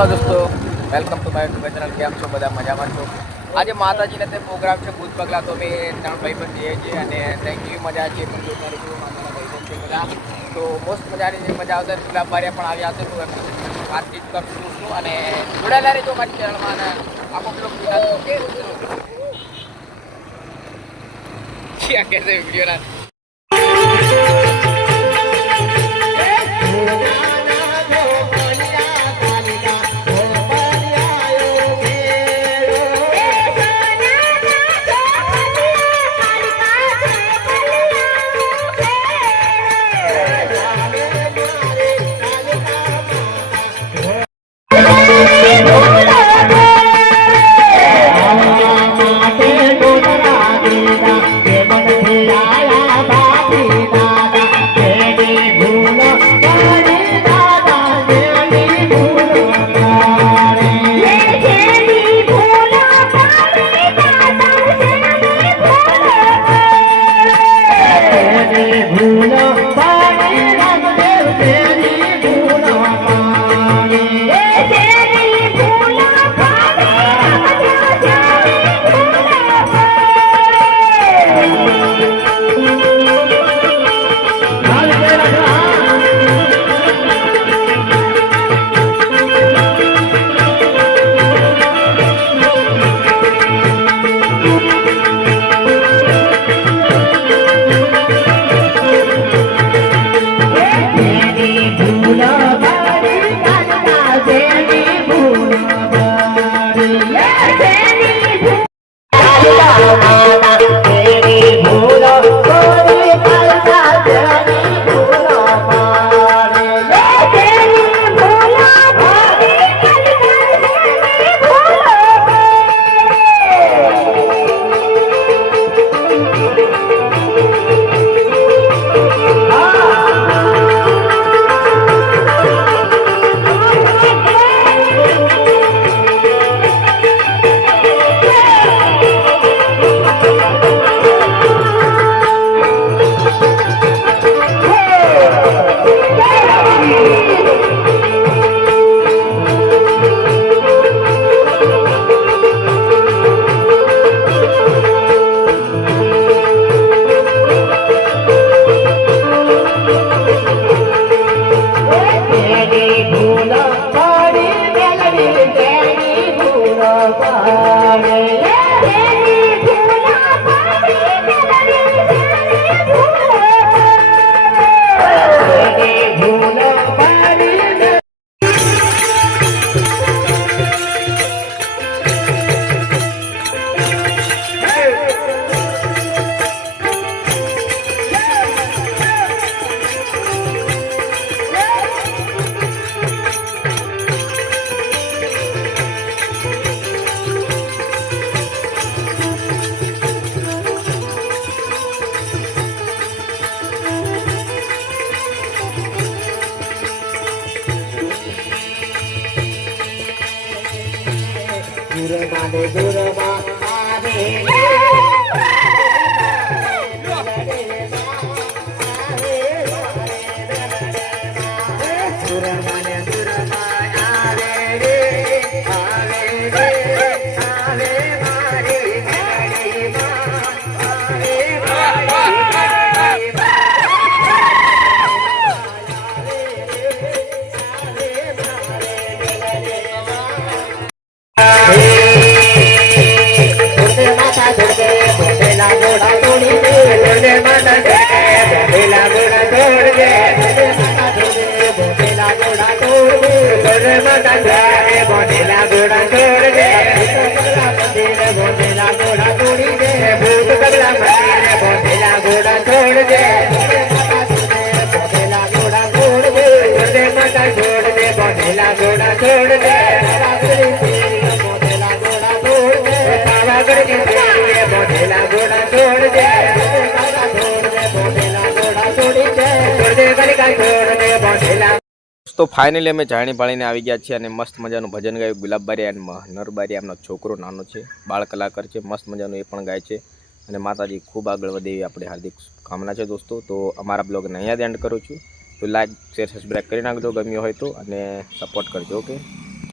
दोस्तों welcome to my YouTube channel. केम छो बधा मजामां छो। आज माताजीने ते प्रोग्राम छे भूत पगला, तो અમે ત્રણ ભાઈબંધ જઈએ છીએ અને થેન્ક યુ મજા છે પણ જોતા રહેજો માતાના ભાઈબંધ છે બધા, તો મસ્ત મજાની મજા આવશે. ગુલાબબારિયા પણ આવ્યા છે તો એમની વાતચીત કરશું અને જોડાયેલા રહેજો મારી ચેનલમાં અને આખો બ્લોગ જોતા કે ક્યાં કહેશે વિડીયોના तो फाइनली अमे जाणी भाळीने आवी गया छे अने मस्त मजानुं भजन गायुं गुलाबबारिया एंड नरबारिया एमनो छोकरो नानो छे, बाळ कलाकार छे, मस्त मजानुं ए पण गाय छे अने माताजी खूब आगळ वधे एवी आपणी हार्दिक कामना छे दोस्तों। तो अमारा ब्लॉगने अहींया एंड करूं छुं। तो लाइक शेर सब्सक्राइब करी नाखजो गम्यो होय तो अने सपोर्ट करजो। ओके।